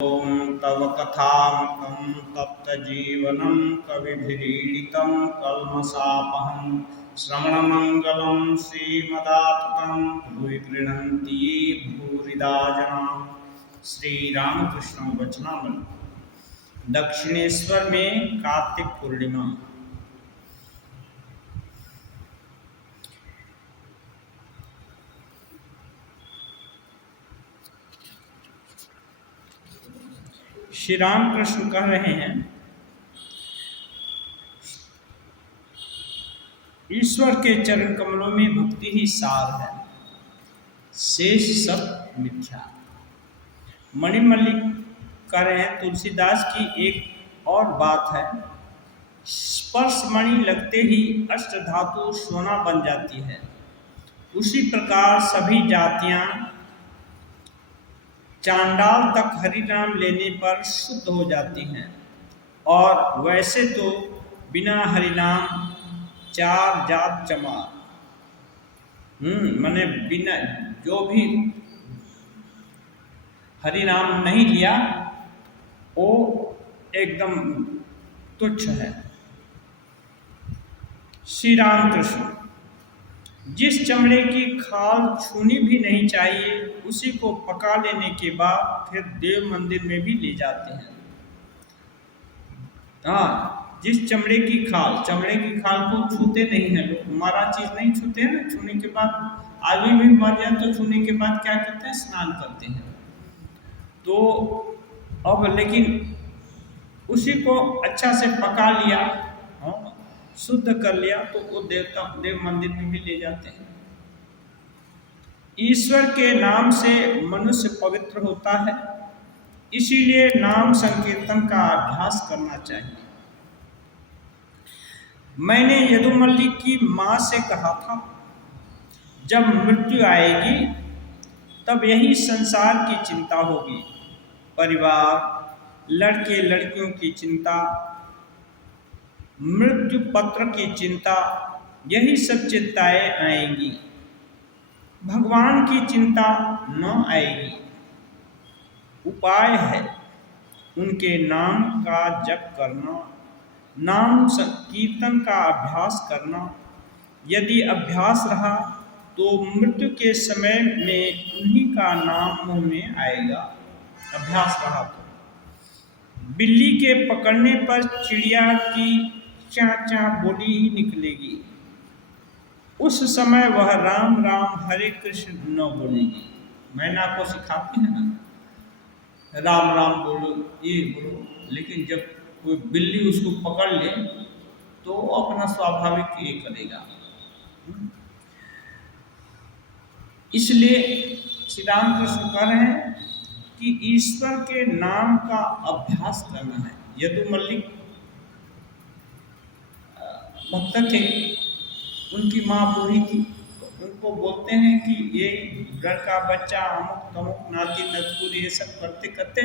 ॐ तव कथामृतं तप्तजीवनं कविभिरीडितं कल्मषापहं श्रवणमङ्गलं श्रीमदाततं भुवि गृह्णन्ति ये भूरिदा जनाः। श्रीरामकृष्ण वचनामृत। दक्षिणेश्वर में कार्तिक पूर्णिमा। श्री रामकृष्ण कह रहे हैं, ईश्वर के चरण कमलों में भक्ति ही सार है, शेष सब मिथ्या। मणिमल्लिक कह रहे हैं, तुलसीदास की एक और बात है, स्पर्श मणि लगते ही अष्टधातु सोना बन जाती है। उसी प्रकार सभी जातियां चांडाल तक हरि नाम लेने पर शुद्ध हो जाती हैं। और वैसे तो बिना हरि नाम चार जात चमार, मैंने बिना जो भी हरि नाम नहीं लिया वो एकदम तुच्छ है। श्री रामकृष्ण, जिस चमड़े की खाल छूनी भी नहीं चाहिए उसी को पका लेने के बाद फिर देव मंदिर में भी ले जाते हैं। हाँ, जिस चमड़े की खाल को छूते नहीं हैं लोग, हमारा चीज नहीं छूते हैं ना। छूने के बाद आदमी भी मर जाए तो छूने के बाद क्या करते हैं, स्नान करते हैं। तो अब लेकिन उसी को अच्छा से पका लिया, शुद्ध कर लिया, तो वो देव मंदिर में भी ले जाते हैं। ईश्वर के नाम से मनुष्य पवित्र होता है, इसीलिए नाम संकीर्तन का अभ्यास करना चाहिए। मैंने यदुमल्लिक की माँ से कहा था, जब मृत्यु आएगी तब यही संसार की चिंता होगी, परिवार, लड़के लड़कियों की चिंता, मृत्यु पत्र की चिंता, यही सब चिंताएं आएंगी। भगवान की चिंता न आएगी। उपाय है उनके नाम का जप करना, नाम कीर्तन का अभ्यास करना। यदि अभ्यास रहा तो मृत्यु के समय में उन्हीं का नाम मुंह में आएगा। अभ्यास रहा तो बिल्ली के पकड़ने पर चिड़िया की चा चा बोली ही निकलेगी। उस समय वह राम राम हरे कृष्ण न बोलेगी। मैंने आपको सिखाती है ना, राम राम बोलो, ये बोलो, लेकिन जब कोई बिल्ली उसको पकड़ ले तो अपना स्वाभाविक ये करेगा। इसलिए श्री रामकृष्ण कह रहे हैं कि ईश्वर के नाम का अभ्यास करना है। यदुमल्लिक भक्त थे, उनकी माँ बूढ़ी थी, तो उनको बोलते हैं कि ये घर का बच्चा अमुक तमुक नाती नतकुर ये सब करते करते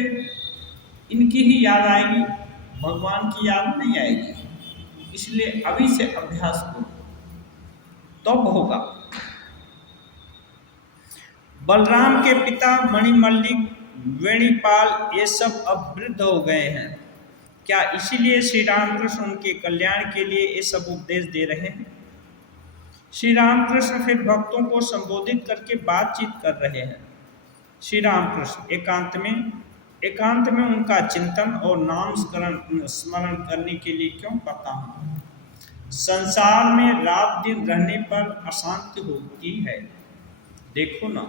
इनकी ही याद आएगी, भगवान की याद नहीं आएगी। इसलिए अभी से अभ्यास करो तब होगा। बलराम के पिता मणिमल्लिक, वेणुपाल ये सब अब वृद्ध हो गए हैं। क्या इसीलिए श्री रामकृष्ण उनके कल्याण के लिए ये सब उपदेश दे रहे हैं? श्री रामकृष्ण फिर भक्तों को संबोधित करके बातचीत कर रहे हैं। श्री रामकृष्ण एकांत में उनका चिंतन और नाम स्मरण करने के लिए क्यों कहता हूँ? संसार में रात दिन रहने पर अशांति होती है। देखो ना,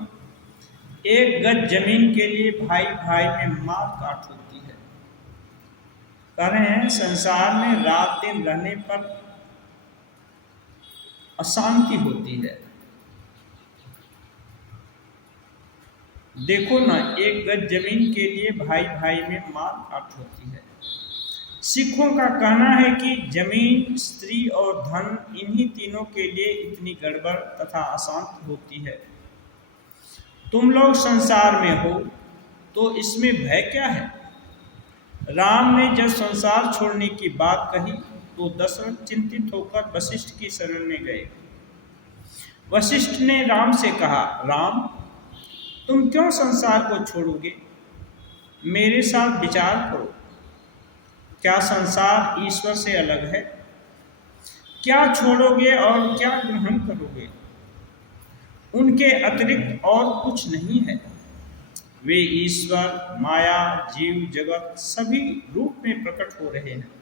एक गज जमीन के लिए भाई भाई में मार काट होती है। कह रहे हैं संसार में रात दिन रहने पर अशांति होती है। देखो ना, एक गज जमीन के लिए भाई भाई में मार काट होती है। सिखों का कहना है कि जमीन, स्त्री और धन, इन्हीं तीनों के लिए इतनी गड़बड़ तथा अशांति होती है। तुम लोग संसार में हो तो इसमें भय क्या है? राम ने जब संसार छोड़ने की बात कही तो दशरथ चिंतित होकर वशिष्ठ की शरण में गए। वशिष्ठ ने राम से कहा, राम, तुम क्यों संसार को छोड़ोगे? मेरे साथ विचार करो। क्या संसार ईश्वर से अलग है? क्या छोड़ोगे और क्या ग्रहण करोगे? उनके अतिरिक्त और कुछ नहीं है। वे ईश्वर, माया, जीव जगत सभी रूप में प्रकट हो रहे हैं।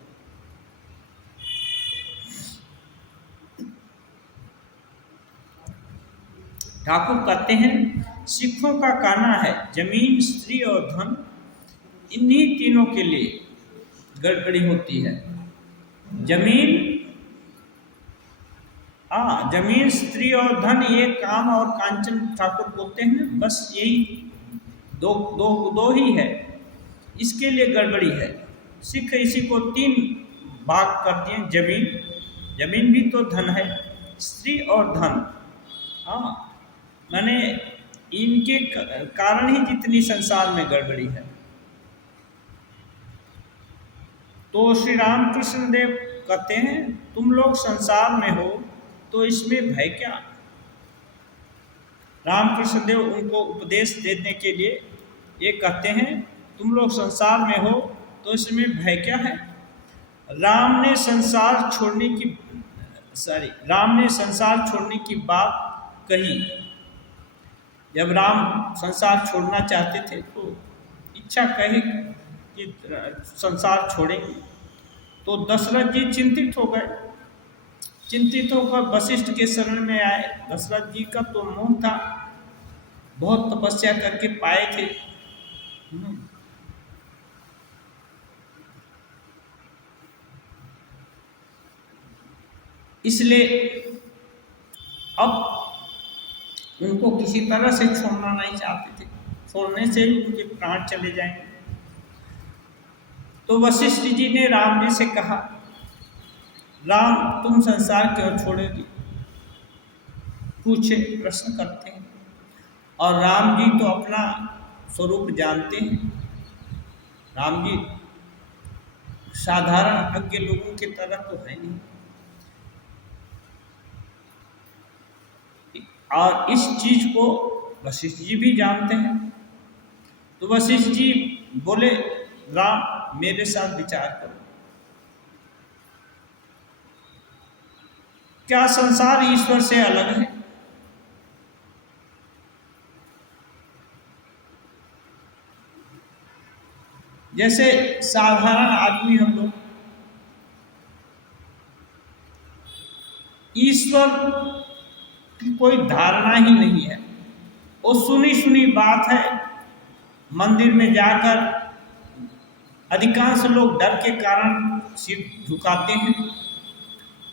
ठाकुर कहते हैं, सिखों का कहना है जमीन, स्त्री और धन, इन्हीं तीनों के लिए गड़बड़ी होती है। जमीन, जमीन, स्त्री और धन, ये काम और कांचन ठाकुर बोलते हैं। बस यही दो दो दो ही है, इसके लिए गड़बड़ी है। सिख इसी को तीन भाग कर दिए। जमीन, जमीन भी तो धन है, स्त्री और धन। मैंने इनके कारण ही जितनी संसार में गड़बड़ी है। तो श्री रामकृष्ण देव कहते हैं, तुम लोग संसार में हो तो इसमें भय क्या? रामकृष्ण देव उनको उपदेश देने के लिए ये कहते हैं, तुम लोग संसार में हो तो इसमें भय क्या है? राम ने संसार छोड़ने की बात कही। जब राम संसार छोड़ना चाहते थे तो इच्छा कही कि संसार छोड़ेंगे, तो दशरथ जी चिंतित हो गए। चिंतित होकर वशिष्ठ के शरण में आए। दशरथ जी का तो मोह था, बहुत तपस्या करके पाए थे। इसलिए अब उनको किसी तरह से छोड़ना नहीं चाहते थे, छोड़ने से ही उनके प्राण चले जाएंगे। तो वशिष्ठ जी ने राम जी से कहा, राम तुम संसार क्यों छोड़ोगे? पूछे, प्रश्न करते हैं। और राम जी तो अपना स्वरूप जानते हैं। राम जी साधारण अज्ञ लोगों की तरह तो है नहीं, और इस चीज को वशिष्ठ जी भी जानते हैं। तो वशिष्ठ जी बोले, राम मेरे साथ विचार करो। क्या संसार ईश्वर से अलग है? जैसे साधारण आदमी हम लोग, ईश्वर की कोई धारणा ही नहीं है। वो सुनी सुनी बात है। मंदिर में जाकर अधिकांश लोग डर के कारण सिर झुकाते हैं,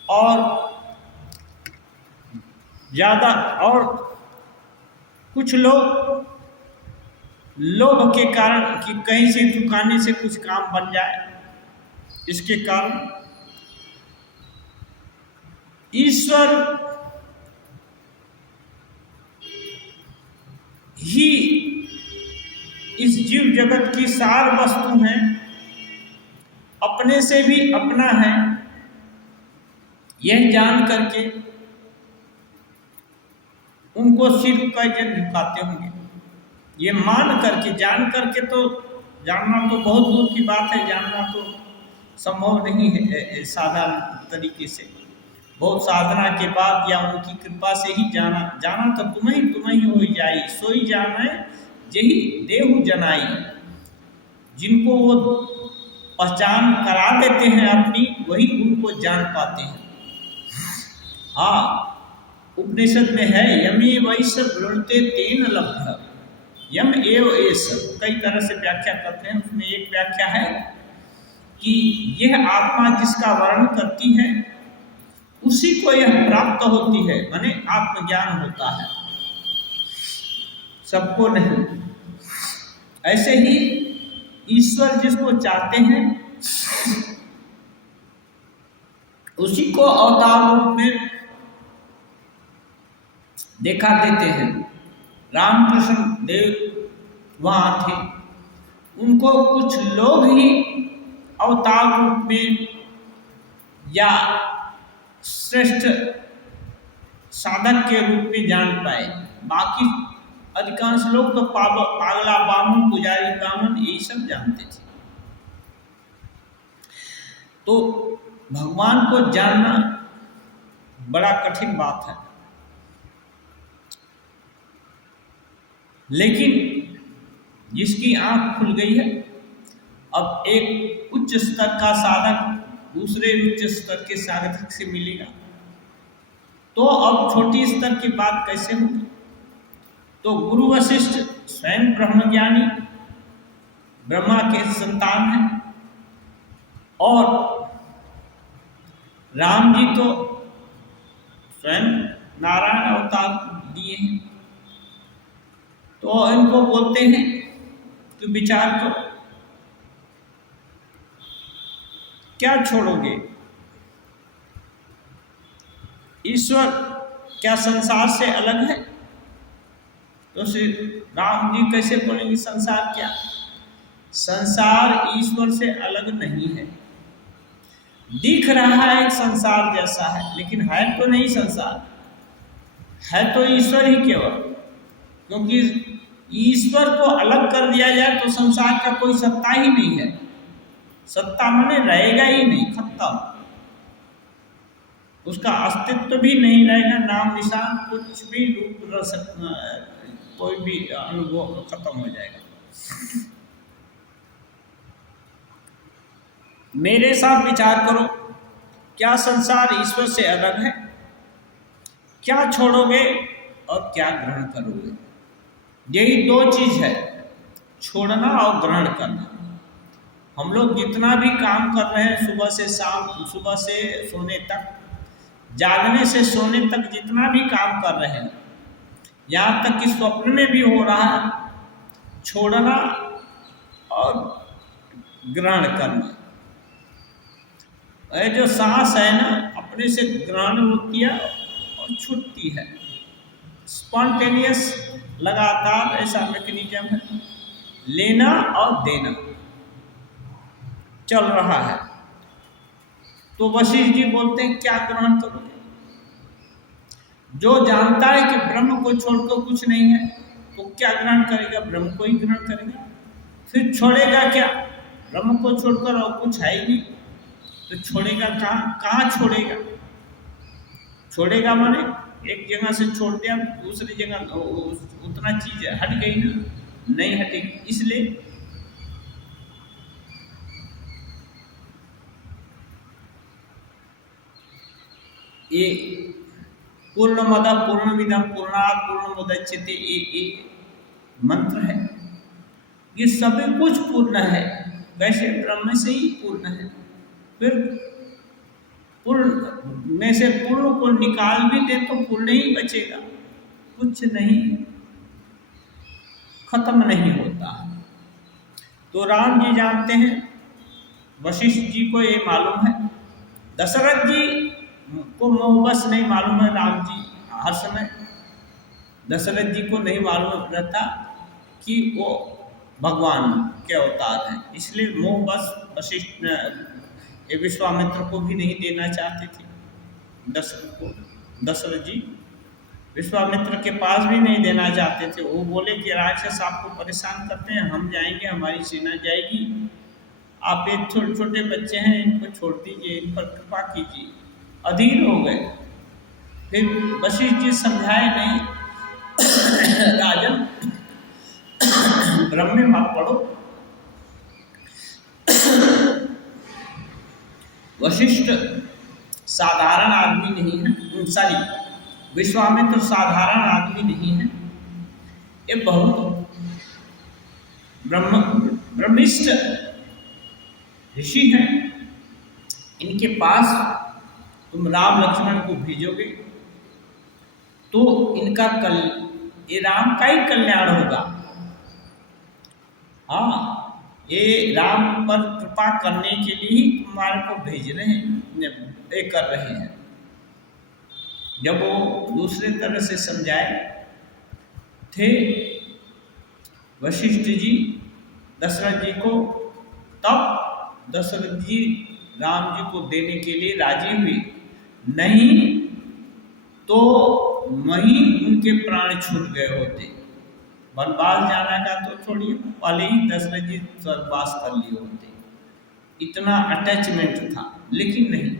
और ज़्यादा और कुछ लोग लोभ के कारण कि कहीं से झुकाने से कुछ काम बन जाए, इसके कारण ईश्वर ही इस जीव जगत की सार वस्तु है, अपने से भी अपना है। यह जान करके उनको सिर कैसे झुकाते होंगे। ये मान करके, जान करके तो जानना तो बहुत दूर की बात है, जानना तो संभव नहीं है साधारण तरीके से। बहुत साधना के बाद या उनकी कृपा से ही जाना तो तुम्हें हो जाई, सोई जाना यही देहु जनाई। जिनको वो पहचान करा देते हैं अपनी, वही उनको जान पाते हैं। उपनिषद में है, यमे वैस वृणते तेन लब्ध, यम एव एस। कई तरह से व्याख्या करते हैं, उसमें एक व्याख्या है कि यह आत्मा जिसका वर्णन करती है उसी को यह प्राप्त होती है, माने आत्मज्ञान होता है, सबको नहीं। ऐसे ही ईश्वर जिसको चाहते हैं उसी को अवतार रूप में देखा देते हैं। रामकृष्ण देव वहाँ थे, उनको कुछ लोग ही अवतार रूप में या श्रेष्ठ साधक के रूप में जान पाए, बाकी अधिकांश लोग तो पागला बामन, पुजारी बामन यही सब जानते थे। तो भगवान को जानना बड़ा कठिन बात है, लेकिन जिसकी आंख खुल गई है, अब एक उच्च स्तर का साधक दूसरे उच्च स्तर के साधक से मिलेगा, तो अब छोटी स्तर की बात कैसे होगी। तो गुरु वशिष्ठ स्वयं ब्रह्मज्ञानी, ब्रह्मा के संतान हैं, और राम जी तो स्वयं नारायण अवतार दिए हैं। तो इनको बोलते हैं कि विचार करो, क्या छोड़ोगे? ईश्वर क्या संसार से अलग है? तो श्री राम जी कैसे बोलेंगे संसार क्या? संसार ईश्वर से अलग नहीं है। दिख रहा है एक संसार जैसा है, लेकिन है तो नहीं संसार, है तो ईश्वर ही केवल। क्योंकि ईश्वर को अलग कर दिया जाए तो संसार का कोई सत्ता ही नहीं है। सत्ता माने रहेगा ही नहीं, खत्म, उसका अस्तित्व भी नहीं रहेगा, नाम निशान कुछ भी रूप रह सकता, कोई भी अनुभव खत्म हो जाएगा। मेरे साथ विचार करो, क्या संसार ईश्वर से अलग है? क्या छोड़ोगे और क्या ग्रहण करोगे? यही दो चीज है, छोड़ना और ग्रहण करना। हम लोग जितना भी काम कर रहे हैं, सुबह से शाम, सुबह से सोने तक, जागने से सोने तक जितना भी काम कर रहे हैं, यहाँ तक कि स्वप्न में भी हो रहा है, छोड़ना और ग्रहण करना। ये जो सांस है ना, अपने से ग्रहण होती है और छूटती है, स्पॉन्टेनियस, लगातार ऐसा मैकेनिज्म है, लेना और देना चल रहा है। तो वशिष्ठ जी बोलते हैं क्या ग्रहण करोगे? जो जानता है कि ब्रह्म को छोड़कर कुछ नहीं है, तो क्या ग्रहण करेगा? ब्रह्म को ही ग्रहण करेगा। फिर छोड़ेगा क्या? ब्रह्म को छोड़कर और कुछ है ही नहीं, तो छोड़ेगा कहाँ छोड़ेगा? छोड़ेगा माने एक जगह से छोड़ दिया, दूसरी जगह उतना चीज हट गई ना, नहीं हटेगी। इसलिए ये पूर्णमद पूर्णमिदं पूर्णात् पूर्णमुदच्यते ये मंत्र है, ये सब कुछ पूर्ण है। वैसे ब्रह्म से ही पूर्ण है, फिर पूर्ण में से पूर्ण को निकाल भी दे तो पूर्ण ही बचेगा, कुछ नहीं, खत्म नहीं होता। तो राम जी जानते हैं, वशिष्ठ जी को ये मालूम है, दशरथ जी को मोहबस नहीं मालूम है। राम जी हर समय दशरथ जी को नहीं मालूम रहता कि वो भगवान के अवतार हैं, इसलिए मोहबस वशिष्ठ ये विश्वामित्र को भी नहीं देना चाहते थे। दशरथ को, दशरथ जी विश्वामित्र के पास भी नहीं देना चाहते थे। वो बोले कि राक्षस आपको परेशान करते हैं, हम जाएंगे, हमारी सेना जाएगी, आप ये छोटे छोटे बच्चे हैं, इनको छोड़ दीजिए, इन पर कृपा कीजिए। अधीर हो गए। फिर वशिष्ठ जी समझाए, नहीं राजन, ब्रह्म में मत पढ़ो। वशिष्ठ साधारण आदमी नहीं है, सॉरी विश्वामित्र साधारण आदमी नहीं है, ये बहुत ब्रह्मिष्ठ ऋषि हैं। इनके पास तुम राम लक्ष्मण को भेजोगे तो इनका ये राम का ही कल्याण होगा। हाँ, ये राम पर कृपा करने के लिए ही तुम्हारे को भेज रहे हैं, ये कर रहे हैं। जब वो दूसरे तरह से समझाए थे वशिष्ठ जी दशरथ जी को, तब दशरथ जी राम जी को देने के लिए राजी हुए, नहीं तो वहीं उनके प्राण छूट गए होते। वनवास जाना का तो छोड़िए, पहले ही दशरथ जी स्वर्गवास कर लिए होते, इतना अटैचमेंट था। लेकिन नहीं,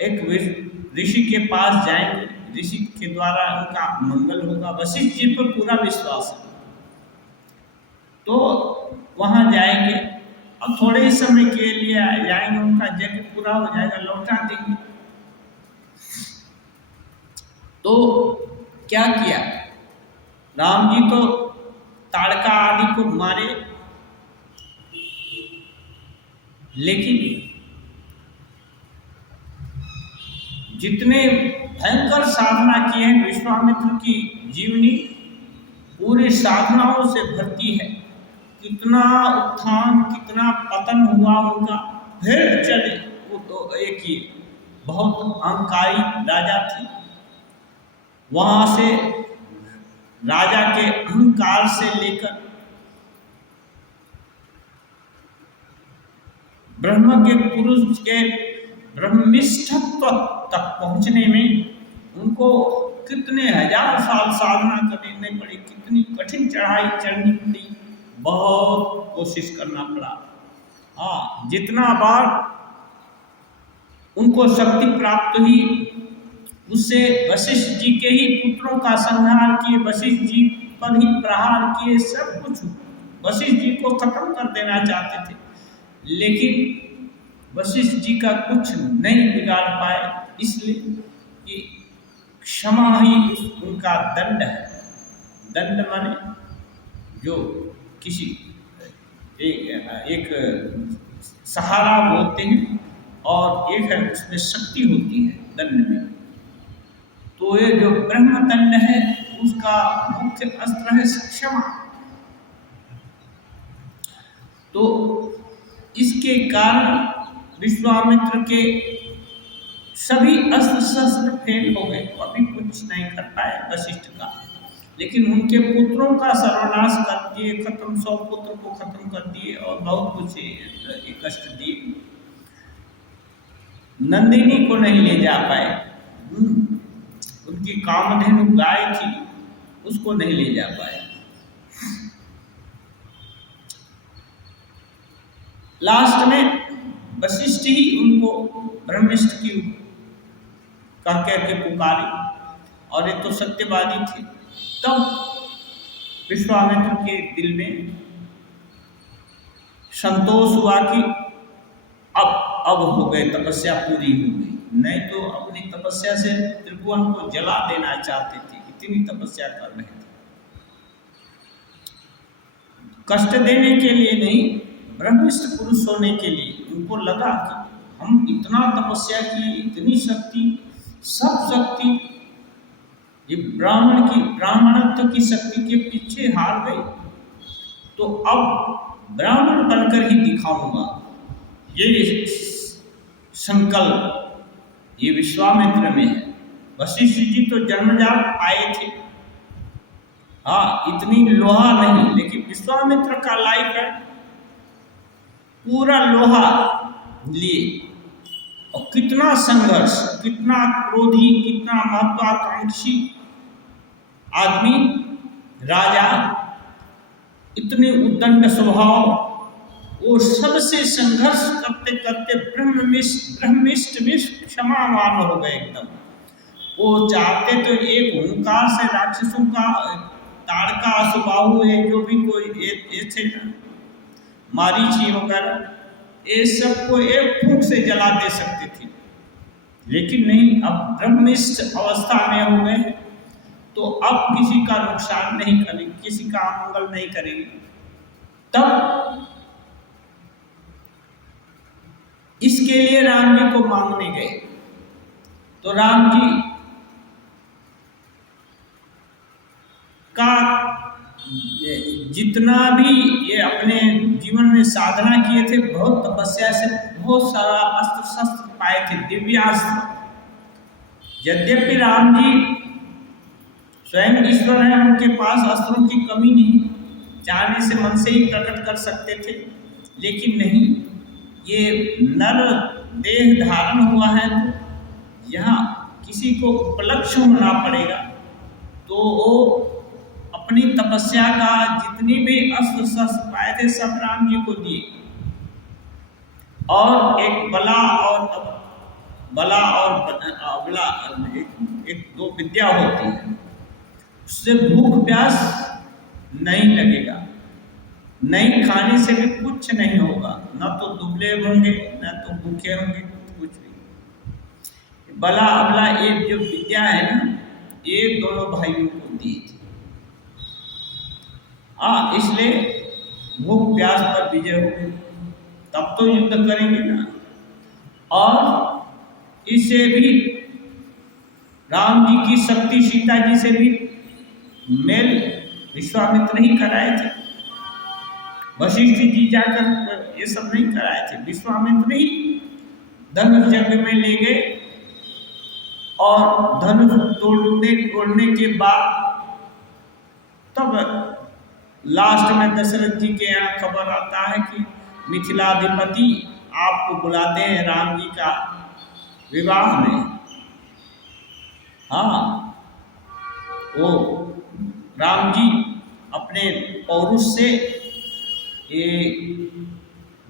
एक ऋषि के पास जाएंगे, ऋषि के द्वारा उनका मंगल होगा, वशिष्ठ जी पर पूरा विश्वास है, तो वहां जाएंगे और थोड़े ही समय के लिए जाएंगे, उनका यज्ञ पूरा हो जाएगा, लौटा देंगे। तो क्या किया, राम जी तो ताड़का आदि को मारे, लेकिन जितने भयंकर साधना किए हैं, विश्वामित्र की जीवनी पूरी साधनाओं से भरती है, कितना उत्थान कितना पतन हुआ उनका, फिर चले। वो तो एक ही बहुत अहंकारी राजा थे, वहां से राजा के अहंकार से लेकर ब्रह्मज्ञ पुरुष के ब्रह्मिष्ठत्व तक पहुंचने में उनको कितने हजार साल साधना करनी पड़ी, कितनी कठिन चढ़ाई चढ़नी पड़ी, बहुत कोशिश करना पड़ा। हाँ, जितना बार उनको शक्ति प्राप्त हुई, उससे वशिष्ठ जी के ही पुत्रों का संहार किए, वशिष्ठ जी पर ही प्रहार किए, सब कुछ वशिष्ठ जी को खत्म कर देना चाहते थे, लेकिन वशिष्ठ जी का कुछ नहीं बिगाड़ पाए, इसलिए कि क्षमा ही उनका दंड है। दंड माने जो किसी एक सहारा बोलते हैं, और एक है उसमें शक्ति होती है दंड में। तो ये जो ब्रह्म दंड है उसका मुख्य अस्त्र है क्षमा। तो इसके कारण विश्वामित्र के सभी अस्त्र शस्त्र फेल हो गए, अभी कुछ नहीं कर पाए वशिष्ठ का, लेकिन उनके पुत्रों का सर्वनाश कर दिए, खत्म, 100 पुत्र को खत्म कर दिए और बहुत कुछ कष्ट दिए। नंदिनी को नहीं ले जा पाए, उनकी कामधेनु गाय थी, उसको नहीं ले जा पाए। लास्ट में वशिष्ठ ही उनको ब्रह्मिष्ठ की कह के पुकारी, और ये तो सत्यवादी थे। तब विश्वामित्र के दिल में संतोष हुआ कि अब हो गए, तपस्या पूरी हो गई, नहीं तो अपनी तपस्या से त्रिभुवन को जला देना चाहते थे, इतनी तपस्या कर रहे थे। कष्ट देने के लिए नहीं, ब्रह्मिष्ठ पुरुष होने के लिए उनको लगा कि हम इतना तपस्या की, इतनी शक्ति, सब शक्ति ये ब्राह्मणत्व की शक्ति के पीछे हार गई, तो अब ब्राह्मण बनकर ही दिखाऊंगा, ये संकल्प ये विश्वामित्र में है। वशिष्ठ जी तो जन्मजात आए थे, हाँ, इतनी लोहा नहीं, लेकिन विश्वामित्र का लाइफ है पूरा लोहा लिए, और कितना संघर्ष, कितना क्रोधी, कितना महत्वाकांक्षी आदमी, राजा, इतने उद्दंड स्वभाव, वो सबसे संघर्ष करते करते ब्रह्मिष्ठ क्षमावान हो गए एकदम। वो चाहते तो एक हुंकार से राक्षसों का, ताड़का, सुबाहु, जो भी कोई थे मारीची वगैरह, ये सबको एक फूंक से जला दे सकते थे, लेकिन नहीं, अब ब्रह्मिष्ठ अवस्था में हो गए, तो अब किसी का नुकसान नहीं करेंगे, किसी का अमंगल नहीं करेंगे। तब इसके लिए राम जी को मांगने गए, तो राम जी का जितना भी ये अपने जीवन में साधना किए थे, बहुत तपस्या से बहुत सारा अस्त्र शस्त्र पाए थे, दिव्यास्त्र। यद्यपि राम जी स्वयं ईश्वर हैं, उनके पास अस्त्रों की कमी नहीं, चाहने से मन से ही प्रकट कर सकते थे, लेकिन नहीं, ये नर देह धारण हुआ है, यहाँ किसी को उपलक्ष्य होना पड़ेगा, तो वो अपनी तपस्या का जितनी भी अस्त्र शस्त्र पाए थे सब राम जी को दिए, और एक बला और अबला, एक दो विद्या होती है, उससे भूख प्यास नहीं लगेगा, नहीं खाने से भी कुछ नहीं होगा, न तो दुबले होंगे न तो भूखे होंगे, कुछ नहीं। बला अबला एक जो विद्या है ना, ये दोनों भाइयों को दी थी। इसलिए भूख प्यास पर विजय हो गई, तब तो युद्ध करेंगे ना। और इससे भी राम जी की शक्ति सीता जी से भी मेल विश्वामित्र ही कराए थे, वशिष्ठ जी जाकर ये सब नहीं कराए थे, विश्वामित्र ही धनुष यज्ञ में ले गए। और धनुष तोड़ने के बाद तब लास्ट में दशरथ जी के यहाँ खबर आता है कि मिथिलाधिपति आपको बुलाते हैं राम जी का विवाह में। वो राम जी अपने पौरुष से ये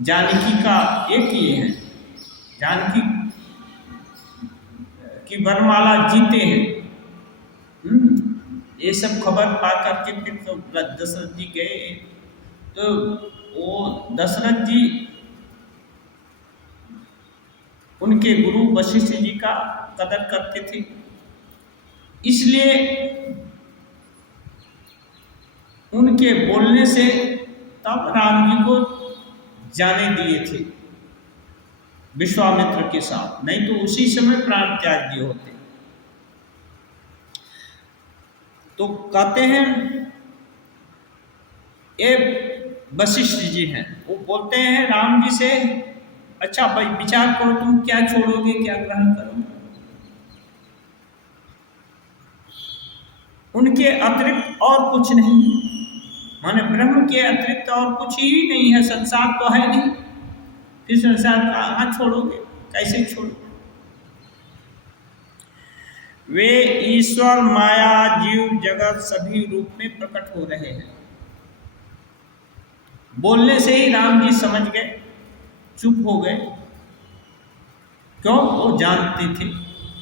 जानकी का ये किए हैं, जानकी की वरमाला जीते हैं। ये सब खबर पा करके फिर तो दशरथ जी गए, तो वो दशरथ जी उनके गुरु वशिष्ठ जी का कदर करते थे, इसलिए उनके बोलने से तब राम जी को जाने दिए थे विश्वामित्र के साथ, नहीं तो उसी समय प्राण त्याग दिए होते। तो कहते हैं ये वशिष्ठ जी हैं, वो बोलते हैं राम जी से, अच्छा भाई विचार करो तुम क्या छोड़ोगे क्या ग्रहण करोगे। उनके अतिरिक्त और कुछ नहीं, माने ब्रह्म के अतिरिक्त और कुछ ही नहीं है, संसार तो है नहीं, फिर संसार कहाँ छोड़ोगे, कैसे छोड़ोगे। वे ईश्वर माया जीव जगत सभी रूप में प्रकट हो रहे हैं। बोलने से ही राम जी समझ गए, चुप हो गए, क्यों, वो जानते थे,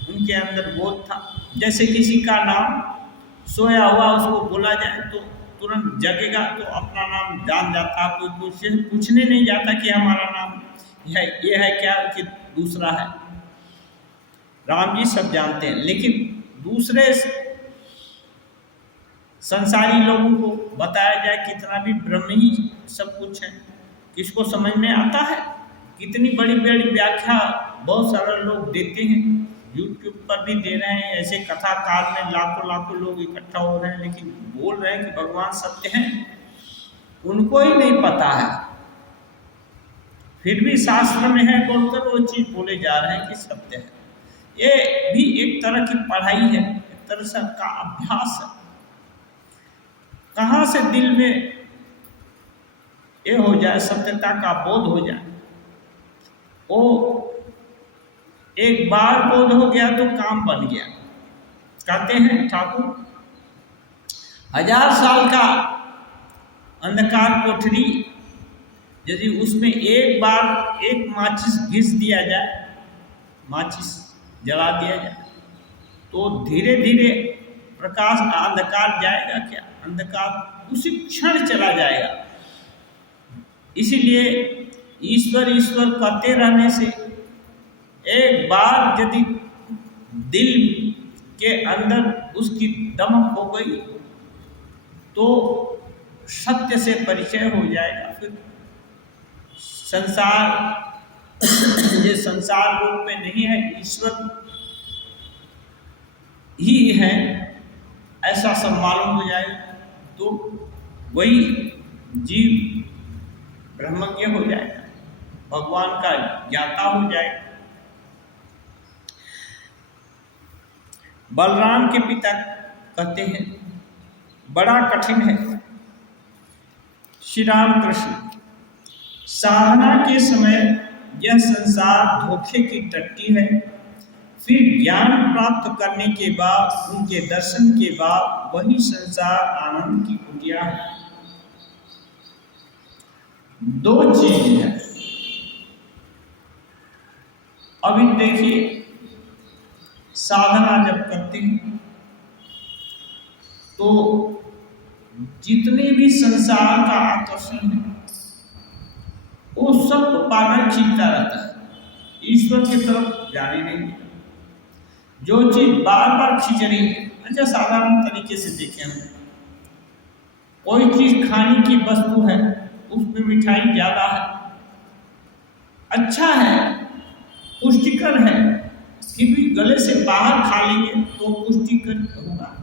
उनके अंदर बोध था। जैसे किसी का नाम सोया हुआ उसको बोला जाए तो तुरंत जगेगा, तो अपना नाम जान जाता, कोई पूछने नहीं जाता कि हमारा नाम ये है क्या कि दूसरा है। राम जी सब जानते हैं, लेकिन दूसरे संसारी लोगों को बताया जाए कितना भी ब्रह्म ही सब कुछ है, किसको समझ में आता है। कितनी बड़ी बड़ी व्याख्या बहुत सारे लोग देते हैं, यूट्यूब पर भी दे रहे हैं, ऐसे कथा काल में लाखों लोग इकट्ठा हो रहे हैं, लेकिन बोल रहे हैं कि भगवान सत्य हैं, उनको ही नहीं पता है, फिर भी शास्त्र में है बोलकर वो चीज बोले जा रहे हैं कि सत्य है। ये भी एक तरह की पढ़ाई है, एक तरह से का अभ्यास है। कहाँ से दिल में ये हो जाए, सत्यता का बोध हो जाए, वो एक बार बोध हो गया तो काम बन गया। कहते हैं ठाकुर 1000 साल का अंधकार कोठरी, यदि उसमें एक बार एक माचिस घिस दिया जाए, माचिस जला दिया जाए, तो धीरे धीरे प्रकाश, अंधकार जाएगा क्या, अंधकार उसी क्षण चला जाएगा। इसीलिए ईश्वर ईश्वर करते रहने से एक बार यदि दिल के अंदर उसकी दमक हो गई तो सत्य से परिचय हो जाएगा। फिर संसार ये संसार रूप में नहीं है, ईश्वर ही है, ऐसा सब मालूम हो जाएगा, तो वही जीव ब्रह्मज्ञ हो जाएगा, भगवान का ज्ञाता हो जाएगा। बलराम के पिता कहते हैं बड़ा कठिन है श्री राम कृष्ण, साधना के समय यह संसार धोखे की टट्टी है, फिर ज्ञान प्राप्त करने के बाद, उनके दर्शन के बाद, वही संसार आनंद की कुटिया है। दो चीज है। अभी देखिए, साधना जब करते हैं तो जितने भी संसार का आकर्षण है वो सब पालन खींचता रहता है, ईश्वर की तरफ जाने नहीं। जो चीज बार बार खींच रही है, अच्छा साधारण तरीके से देखें हम, कोई चीज खाने की वस्तु है, उसमें मिठाई ज्यादा है, अच्छा है, पुष्टिकर है, फिर भी गले से बाहर खा लेंगे तो पुष्टिकर होगा,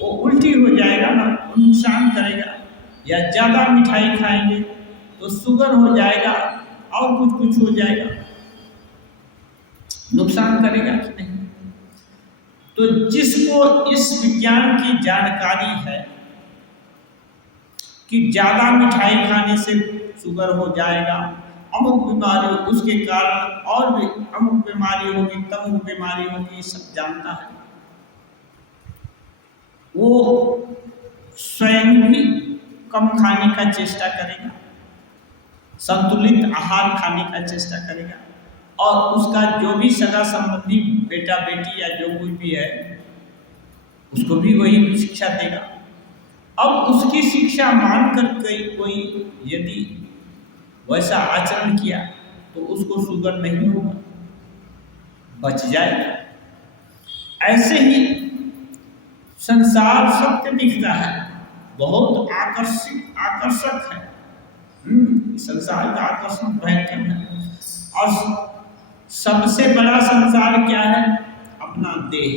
वो उल्टी हो जाएगा ना, नुकसान करेगा। या ज्यादा मिठाई खाएंगे तो शुगर हो जाएगा और कुछ कुछ हो जाएगा, नुकसान करेगा कि नहीं। तो जिसको इस विज्ञान की जानकारी है कि ज्यादा मिठाई खाने से शुगर हो जाएगा, अमुक बीमारी, उसके कारण और भी अमुक बीमारी होगी, तमुक बीमारी होगी, ये सब जानता है, वो स्वयं भी कम खाने का चेष्टा करेगा, संतुलित आहार खाने का चेष्टा करेगा, और उसका जो भी सगा संबंधी बेटा बेटी या जो कोई भी है उसको भी वही शिक्षा देगा। अब उसकी शिक्षा मानकर कोई यदि वैसा आचरण किया तो उसको शुगर नहीं होगा, बच जाएगा। ऐसे ही संसार सत्य दिखता है, बहुत आकर्षक है। संसार का आकर्षण भयंकर है। और सबसे बड़ा संसार क्या है? अपना देह।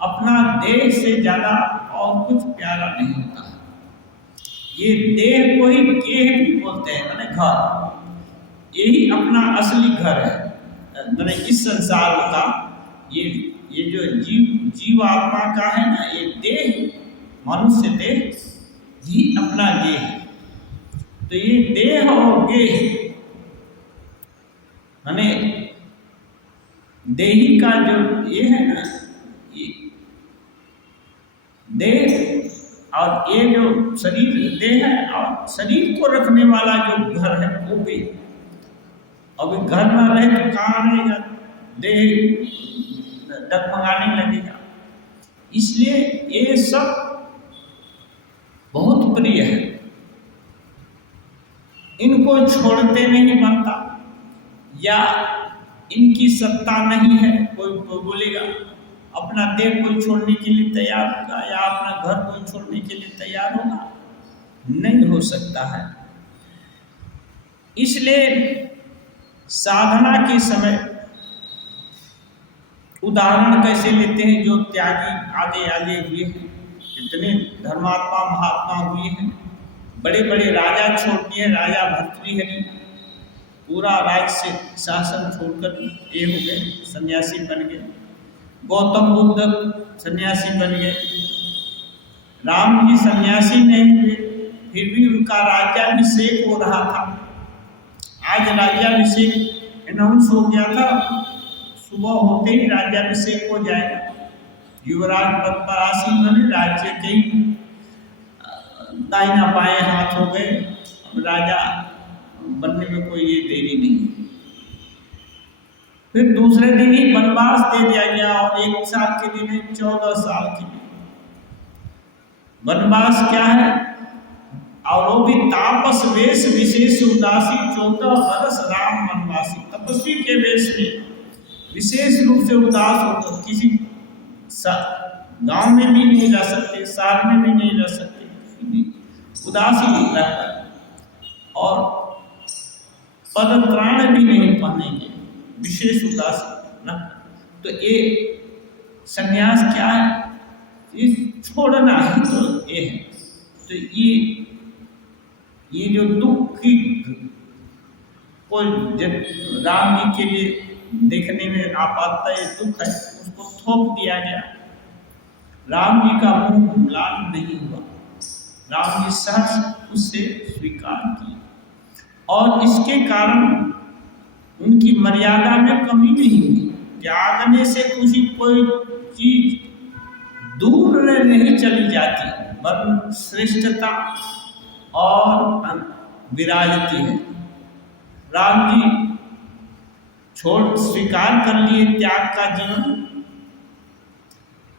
अपना देह से ज्यादा और कुछ प्यारा नहीं होता। ये देह को ही गेह भी बोलते हैं, माने घर। यही अपना असली घर है। माने इस संसार का ये जो जीव आत्मा का है ना, ये देह, मनुष्य देह ही अपना गेह है। तो ये देह और गेह माने देही का जो ये है ना, ये देह और ये जो शरीर, देह है और शरीर को रखने वाला जो घर है वो भी। अभी घर ना रहे तो कहाँ रहेगा? देह डगमगाने लगेगा। इसलिए ये सब बहुत प्रिय है, इनको छोड़ते नहीं बनता, या इनकी सत्ता नहीं है। कोई बोलेगा अपना देह कोई छोड़ने के लिए तैयार होगा या अपना घर कोई छोड़ने के लिए तैयार होगा? नहीं हो सकता है। इसलिए साधना के समय उदाहरण कैसे लेते हैं? जो त्यागी आगे हुए हैं, जितने धर्मात्मा महात्मा हुए हैं, बड़े बड़े राजा छोड़ दिए। राजा भर्तृहरि पूरा राज्य से शासन छोड़कर ये हो गए, सन्यासी बन गए। गौतम बुद्ध सन्यासी बन गए। राम जी सन्यासी नहीं हुए, फिर भी उनका राज्याभिषेक हो रहा था। आज राज्याभिषेक अनाउंस हो गया था, सुबह होते ही राज्याभिषेक हो जाएगा। युवराज पद्मासीन बने, राज्य के ही दाहिना बाएं हाथ हो गए। अब राजा बनने में कोई ये देरी नहीं। फिर दूसरे दिन ही वनवास दे दिया गया, और 1 साल के दिन 14 साल के लिए वनवास क्या है? और वो भी तापस वेश विशेष उदासी, 14 वर्ष राम वनवासी। तपस्वी के वेश में विशेष रूप से उदास होकर, किसी गांव में भी नहीं रह सकते, शहर में भी नहीं रह सकते, उदासी रहता है। और पदत्राण भी नहीं पहनेंगे, विशेष उदासी ना। तो ये संन्यास क्या है? ये छोड़ना ही तो ये है। तो ये जो दुख की कोई जब राम जी के लिए देखने में आपातता ये दुख है, उसको थोप दिया गया। राम जी का मुंह लाल नहीं हुआ, राम जी सहर्ष उससे स्वीकार किए, और इसके कारण उनकी मर्यादा में कमी नहीं हुई। त्यागने से कोई चीज दूर नहीं चली जाती, वरन श्रेष्ठता और विराजती है। राम जी स्वीकार कर लिए त्याग का जीवन,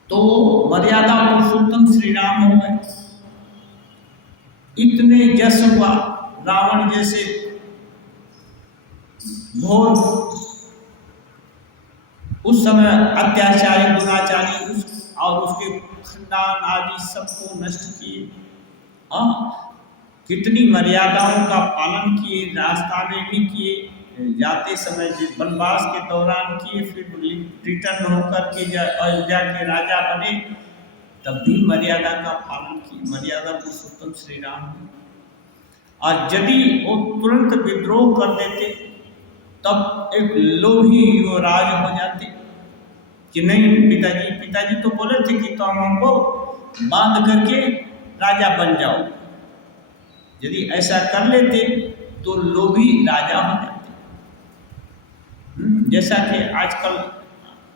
तो मर्यादा पुरुषोत्तम श्री राम हो गए। इतने यश हुआ, रावण जैसे घोर उस समय अत्याचारी दुराचारी और उसके खानदान आदि सबको नष्ट किए। कितनी मर्यादाओं का पालन किए, रास्ता में भी किए, जाते समय वनवास के दौरान किए, फिर रिटर्न होकर के अयोध्या के राजा बने, तब भी मर्यादा का पालन किए। मर्यादा पुरुषोत्तम श्री राम। और यदि वो तुरंत विद्रोह कर देते तब एक लोभी युवराज हो जाते कि नहीं, पिताजी तो बोले थे कि तुम हमको बांध करके राजा बन जाओ। यदि ऐसा कर लेते तो लोभी राजा हो जाते। जैसा कि आजकल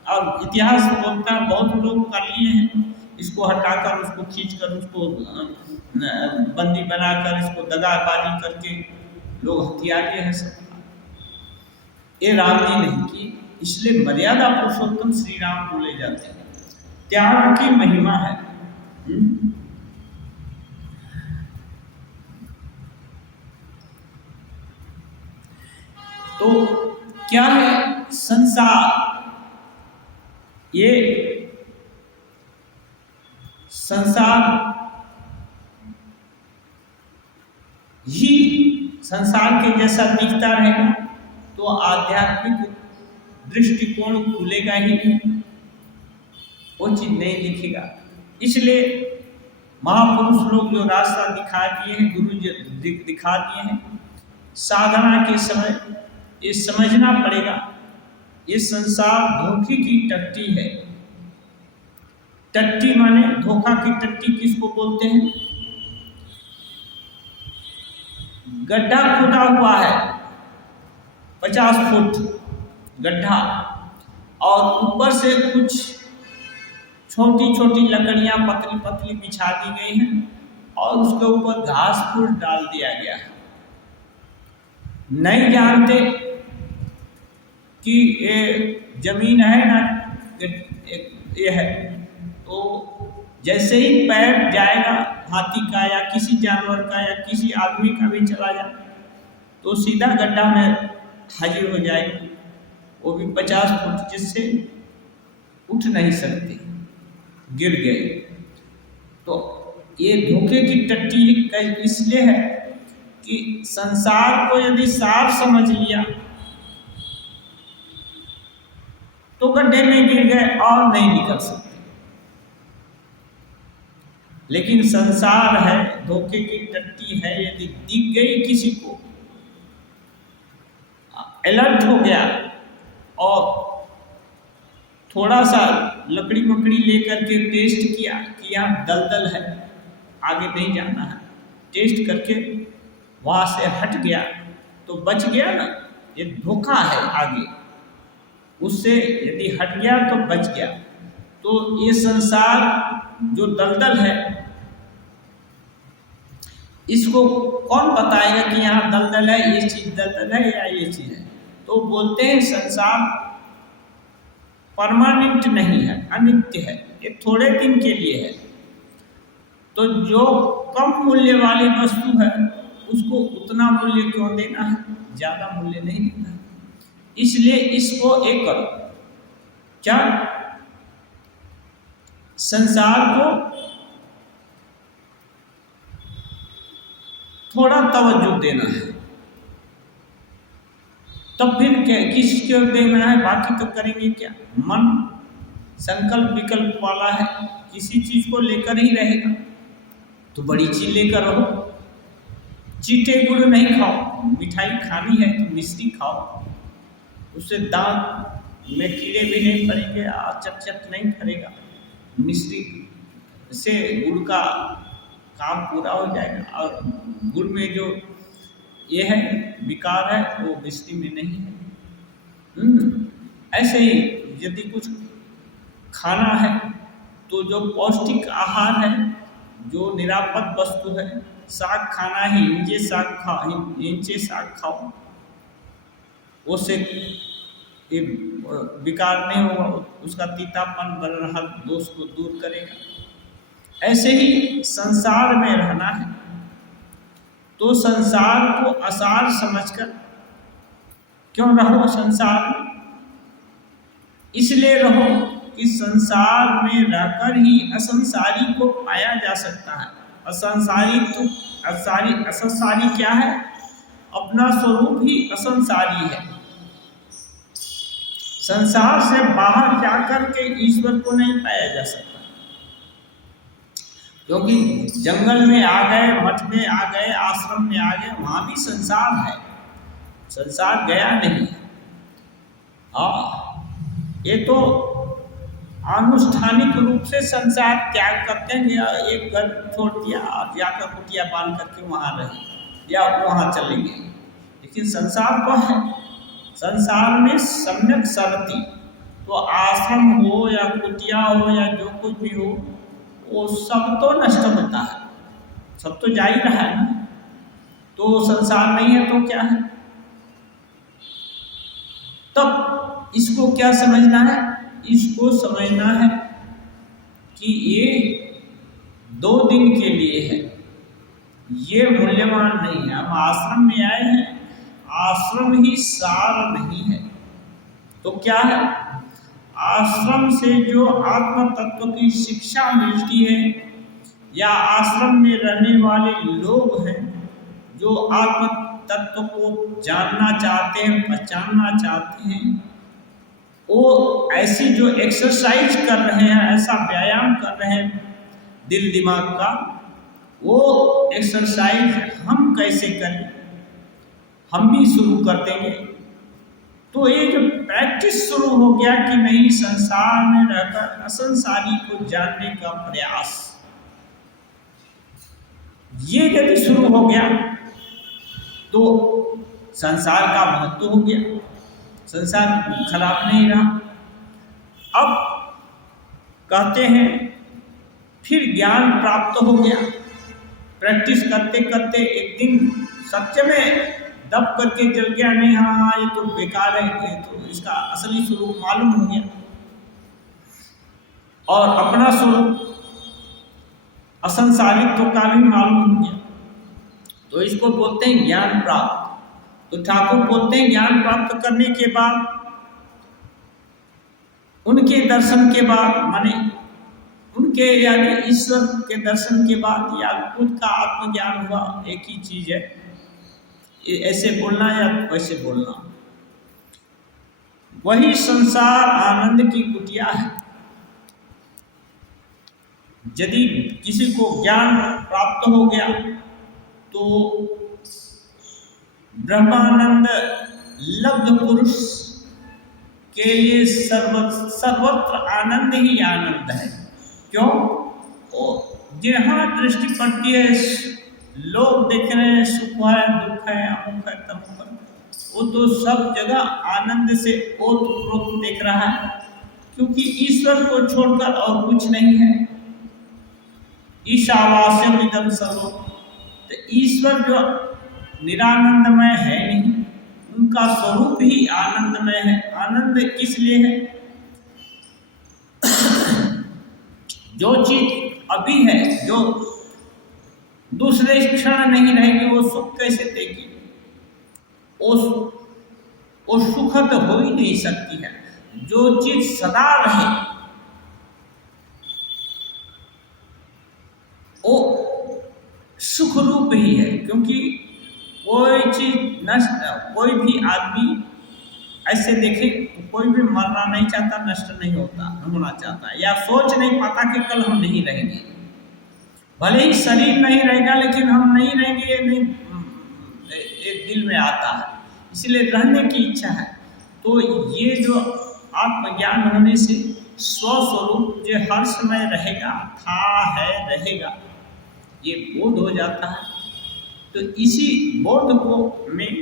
और इतिहास बोलता है, बहुत लोग कर लिए हैं, इसको हटाकर उसको खींचकर उसको बंदी बनाकर इसको दगाबाजी करके लोग हथियार लिए हैं सब। ये राम जी नहीं किए, इसलिए मर्यादा पुरुषोत्तम श्री राम बोले जाते हैं। त्याग की महिमा है। तो क्या है संसार? ये संसार ही संसार के जैसा दिखता रहेगा तो आध्यात्मिक दृष्टिकोण खुलेगा ही नहीं, वो चीज नहीं दिखेगा। इसलिए महापुरुष लोग जो रास्ता दिखा दिए हैं, गुरु दिखा दिए हैं, साधना के समय ये समझना पड़ेगा, ये संसार धोखे की टट्टी है। टट्टी माने धोखा की टट्टी किसको बोलते हैं? गड्ढा खोदा हुआ है 50 फुट गड्ढा, और ऊपर से कुछ छोटी छोटी लकड़ियां पतली पतली बिछा दी गई हैं और उसके ऊपर घास फूस डाल दिया गया है। नहीं जानते कि ये जमीन है ना, ये है, तो जैसे ही पैर जाएगा हाथी का या किसी जानवर का या किसी आदमी का भी चला जाए तो सीधा गड्ढा में हाजिर हो जाएगा, वो भी 50 फुट, जिससे उठ नहीं सकते, गिर गए। तो ये धोखे की टट्टी इसलिए है कि संसार को यदि साफ समझ लिया तो गड्ढे में गिर गए और नहीं निकल सकते। लेकिन संसार है, धोखे की टट्टी है, यदि दिख गई किसी को, अलर्ट हो गया और थोड़ा सा लकड़ी मकड़ी लेकर के टेस्ट किया कि यहाँ दलदल है, आगे नहीं जाना है, टेस्ट करके वहाँ से हट गया तो बच गया ना। ये धोखा है, आगे उससे यदि हट गया तो बच गया। तो ये संसार जो दलदल है, इसको कौन बताएगा कि यहाँ दलदल है, ये चीज दलदल है या ये चीज है? तो बोलते हैं संसार परमानेंट नहीं है, अनित्य है, ये थोड़े दिन के लिए है। तो जो कम मूल्य वाली वस्तु है उसको उतना मूल्य क्यों देना है, ज्यादा मूल्य नहीं देना है। इसलिए इसको एक करो, क्या संसार को थोड़ा तवज्जो देना है, तब फिर किसको देना है, बाकी तो करेंगे क्या। मन संकल्प विकल्प वाला है, किसी चीज को लेकर ही रहेगा, तो बड़ी चीज लेकर रहो। चीटे गुड़ नहीं खाओ, मिठाई खानी है तो मिश्री खाओ, उससे दांत में कीड़े भी नहीं पड़ेंगे और चट नहीं करेगा। मिश्री से गुड़ का काम पूरा हो जाएगा, और गुड़ में जो ये है विकार है वो मिश्री में नहीं है। ऐसे ही यदि कुछ खाना है तो जो पौष्टिक आहार है, जो निरापद वस्तु है, साग खाना है, इंचे साग खाओ, उससे ये विकार नहीं होगा, उसका तीतापन बलरहल दोष को दूर करेगा। ऐसे ही संसार में रहना है तो संसार को असार समझकर क्यों रहो संसार में, इसलिए रहो कि संसार में रहकर ही असंसारी को पाया जा सकता है। असंसारी क्या है? अपना स्वरूप ही असंसारी है। संसार से बाहर जाकर के ईश्वर को नहीं पाया जा सकता, क्योंकि जंगल में आ गए, मठ में आ गए, आश्रम में आ गए, वहां भी संसार है, संसार गया नहीं। ये तो आनुष्ठानिक रूप से संसार त्याग करते हैं, या एक घर छोड़ दिया और जाकर कुटिया बांध करके वहां रहे या वहां चले गए, लेकिन संसार तो है। संसार में सम्यक सरती, तो आश्रम हो या कुटिया हो या जो कुछ भी हो, वो सब तो नष्ट होता है, सब तो जा ही रहा है ना। तो संसार नहीं है तो क्या है? तब इसको क्या समझना है? इसको समझना है कि ये 2 दिन के लिए है, ये मूल्यवान नहीं है। हम आश्रम में आए हैं, आश्रम ही सार नहीं है तो क्या है? आश्रम से जो आत्म तत्व की शिक्षा मिलती है, या आश्रम में रहने वाले लोग हैं जो आत्म तत्व को जानना चाहते हैं, पहचानना चाहते हैं, वो ऐसी जो एक्सरसाइज कर रहे हैं, ऐसा व्यायाम कर रहे हैं दिल दिमाग का, वो एक्सरसाइज हम कैसे करें, हम भी शुरू कर देंगे। तो ये जो प्रैक्टिस शुरू हो गया कि नहीं, संसार में रहकर असंसारी को जानने का प्रयास, ये यदि शुरू हो गया तो संसार का महत्व हो गया, संसार खराब नहीं रहा। अब कहते हैं फिर ज्ञान प्राप्त हो गया, प्रैक्टिस करते करते एक दिन सत्य में दब करके जल गया, नहीं हाँ ये तो बेकार है, ये तो इसका असली स्वरूप मालूम हो गया, और अपना स्वरूप असंसारित्व का भी मालूम हो गया, तो इसको बोलते हैं ज्ञान प्राप्त। तो ठाकुर बोलते हैं ज्ञान प्राप्त करने के बाद, उनके दर्शन के बाद, माने उनके यानी ईश्वर के दर्शन के बाद, या खुद का आत्मज्ञान हुआ, एक ही चीज है, ऐसे बोलना या वैसे बोलना, वही संसार आनंद की कुटिया है। यदि किसी को ज्ञान प्राप्त हो गया तो ब्रह्मानंद लब्ध पुरुष के लिए सर्वत्र आनंद ही आनंद है। क्यों? जहाँ दृष्टि पड़ती है, लोग देख रहे हैं, सुख है, दुख है, अमुक है, तमुक है, वो तो सब जगह आनंद से ओतप्रोत देख रहा है, क्योंकि ईश्वर को छोड़कर और कुछ नहीं है। ईशावास्यम इदं सर्वम्, तो ईश्वर जो निरानंदमय है नहीं, उनका स्वरूप ही आनंदमय है। आनंद किस लिए है? जो चीज अभी है, जो दूसरे क्षण नहीं रहेगी, वो सुख कैसे देगी? वो सुखद हो ही नहीं सकती है। जो चीज सदा रहे वो सुख रूप ही है, क्योंकि कोई चीज नष्ट, कोई भी आदमी ऐसे देखे तो कोई भी मरना नहीं चाहता, नष्ट नहीं होना चाहता, या सोच नहीं पाता कि कल हम नहीं रहेंगे। भले ही शरीर नहीं रहेगा, लेकिन हम नहीं रहेंगे ये नहीं एक दिल में आता है, इसलिए रहने की इच्छा है। तो ये जो आत्मज्ञान होने से स्वस्वरूप जो हर समय रहेगा, था है, रहेगा, ये बोध हो जाता है। तो इसी बोध को में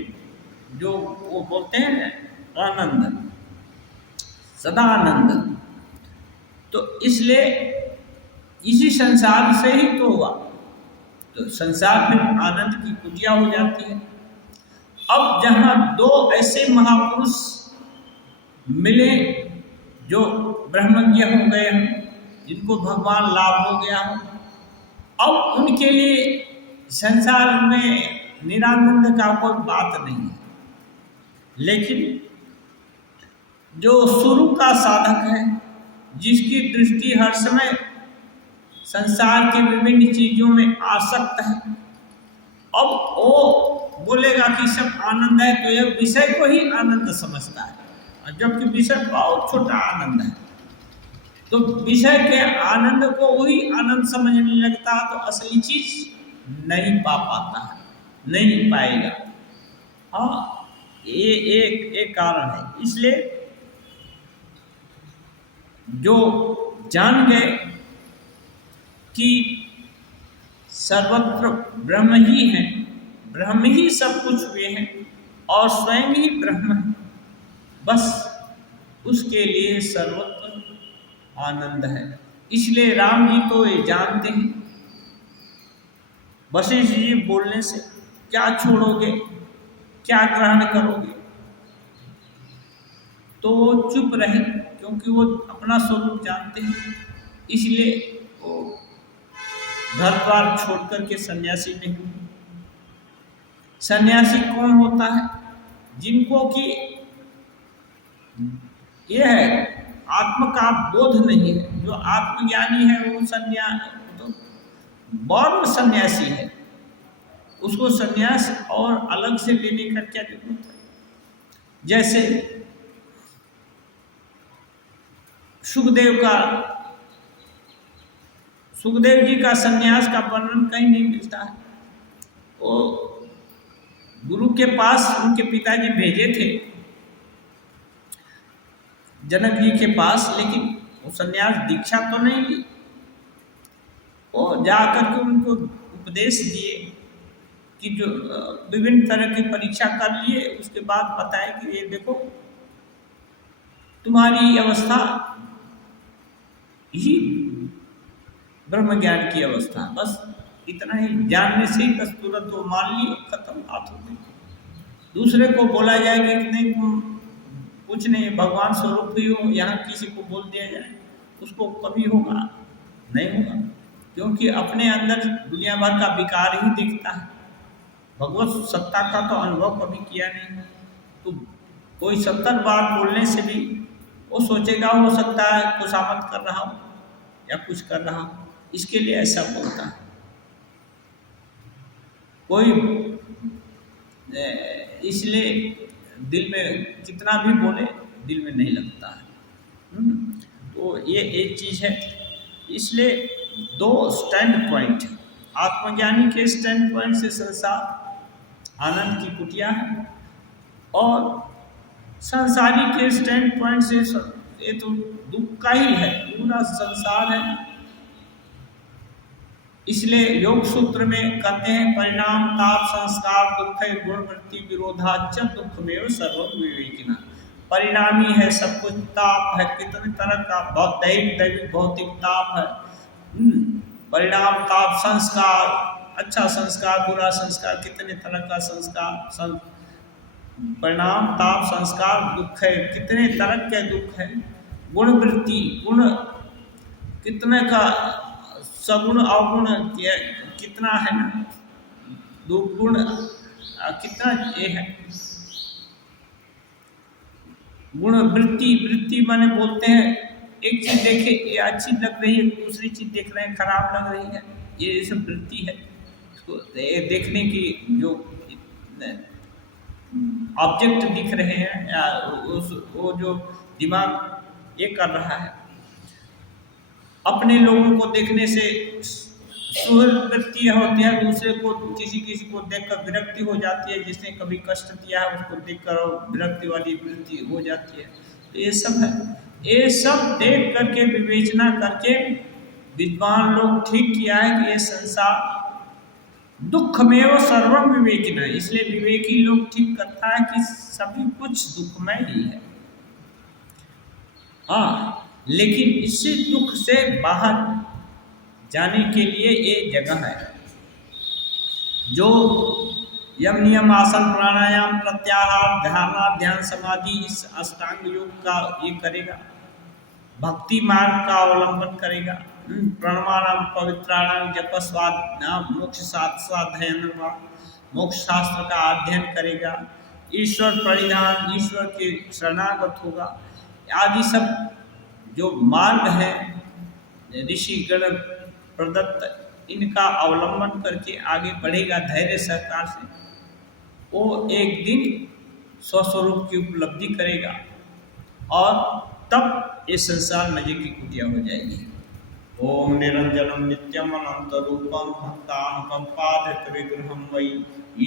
जो वो बोलते हैं आनंद, सदा आनंद। तो इसलिए इसी संसार से ही तो हुआ, तो संसार फिर आनंद की कुटिया हो जाती है। अब जहाँ दो ऐसे महापुरुष मिले जो ब्रह्मज्ञ हो गए हैं, जिनको भगवान लाभ हो गया हो, अब उनके लिए संसार में निरानंद का कोई बात नहीं है। लेकिन जो शुरू का साधक है, जिसकी दृष्टि हर समय संसार के विभिन्न चीजों में आसक्त है, अब वो बोलेगा कि सब आनंद है, तो यह विषय को ही आनंद समझता है, जबकि विषय बहुत छोटा आनंद है। तो विषय के आनंद को वही आनंद समझने लगता है, तो असली चीज नहीं पा पाता है, नहीं पाएगा। हाँ, ये एक कारण है। इसलिए जो जान गए कि सर्वत्र ब्रह्म ही है, ब्रह्म ही सब कुछ हुए हैं और स्वयं ही ब्रह्म है, बस उसके लिए सर्वत्र आनंद है। इसलिए राम जी तो ये जानते हैं, वशिष्ठ जी बोलने से क्या छोड़ोगे, क्या ग्रहण करोगे, तो वो चुप रहे, क्योंकि वो अपना स्वरूप जानते हैं। इसलिए वो घर द्वार छोड़ करके सन्यासी नहीं हुए। सन्यासी कौन होता है? जिनको कि यह है आत्म का बोध नहीं है। जो आत्मज्ञानी है वो तो बौद्ध सन्यासी है, उसको सन्यास और अलग से लेने का क्या जरूरत है? जैसे सुखदेव जी का सन्यास का वर्णन कहीं नहीं मिलता है। वो गुरु के पास उनके पिताजी भेजे थे जनक जी के पास, लेकिन वो सन्यास दीक्षा तो नहीं ली। वो जाकर के उनको उपदेश दिए कि जो विभिन्न तरह की परीक्षा कर लिए, उसके बाद बताए कि ये देखो तुम्हारी अवस्था ही ब्रह्म ज्ञान की अवस्था, बस इतना ही जानने से ही बस तुरंत वो मान लिए, खत्म बात हो गई। दूसरे को बोला जाए कि नहीं कुछ नहीं, भगवान स्वरूप ही हो, यहाँ किसी को बोल दिया जाए, उसको कभी होगा नहीं होगा, क्योंकि अपने अंदर दुनिया भर का विकार ही दिखता है। भगवत सत्ता का तो अनुभव कभी किया नहीं। तो कोई 70 बार बोलने से भी वो सोचेगा हो सकता है खुशामद कर रहा हूँ या कुछ कर रहा हूँ, इसके लिए ऐसा बोलता है। कोई इसलिए दिल में कितना भी बोले दिल में नहीं लगता है। तो ये एक चीज़ है। इसलिए दो स्टैंड पॉइंट, आत्मज्ञानी के स्टैंड पॉइंट से संसार आनंद की कुटिया है, और संसारी के स्टैंड पॉइंट से ये तो दुख का ही है, पूरा संसार है। इसलिए योग सूत्र में कहते हैं परिणाम ताप संस्कार दुख है गुण वृत्ति विरोधाच दुख में सर्व विवेकिना। परिणामी है सब कुछ, ताप है कितने तरह का, बहुत दैविक भौतिक ताप है, परिणाम ताप संस्कार, अच्छा संस्कार बुरा संस्कार, कितने तरह का संस्कार, परिणाम ताप संस्कार दुख है, कितने तरह के दुख है। गुण वृत्ति, गुण कितने का, सगुण अवगुण कितना है ना, दुर्गुण कितना ये है। गुण वृत्ति, वृत्ति माने बोलते हैं एक चीज देखे ये अच्छी लग रही है, दूसरी चीज देख रहे हैं खराब लग रही है, ये सब वृत्ति है। तो ये देखने की जो ऑब्जेक्ट दिख रहे हैं या वो जो दिमाग ये कर रहा है, अपने लोगों को देखने से वृत्ति होती है, दूसरे को किसी को देखकर विरक्ति हो जाती है, जिसने कभी कष्ट दिया है उसको देखकर विरक्ति वाली वृत्ति हो जाती है। तो ये सब है, ये सब देख करके विवेचना करके विद्वान लोग ठीक किया है कि ये संसार दुख में वो सर्वम विवेकिना है। इसलिए विवेकी लोग ठीक करता है कि सभी कुछ दुखमय ही है। हाँ, लेकिन इससे दुख से बाहर जाने के लिए ये जगह है। जो यम नियम आसन प्राणायाम प्रत्याहार धारणा ध्यान समाधि इस अष्टांग योग का ये करेगा, भक्ति मार्ग का अवलंबन करेगा, प्रणवानाम पवित्राणाम जपस्वाद मोक्ष साधन मोक्ष शास्त्र का अध्ययन करेगा, ईश्वर परिधान ईश्वर के शरणागत होगा, आदि सब जो मार्ग है ऋषि गण प्रदत्त इनका अवलंबन करके आगे बढ़ेगा धैर्य सहकार से, वो एक दिन स्वस्वरूप की उपलब्धि करेगा और तब ये संसार मजे की कुटिया हो जाएगी। ओम निरंजनम नित्यम अनंत रूपम भक्तानुकम पादत विग्रहम वै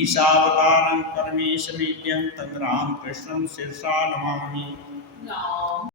ईशावतारं परमेशमीड्यं तं राम कृष्णं शिरसा नमामि।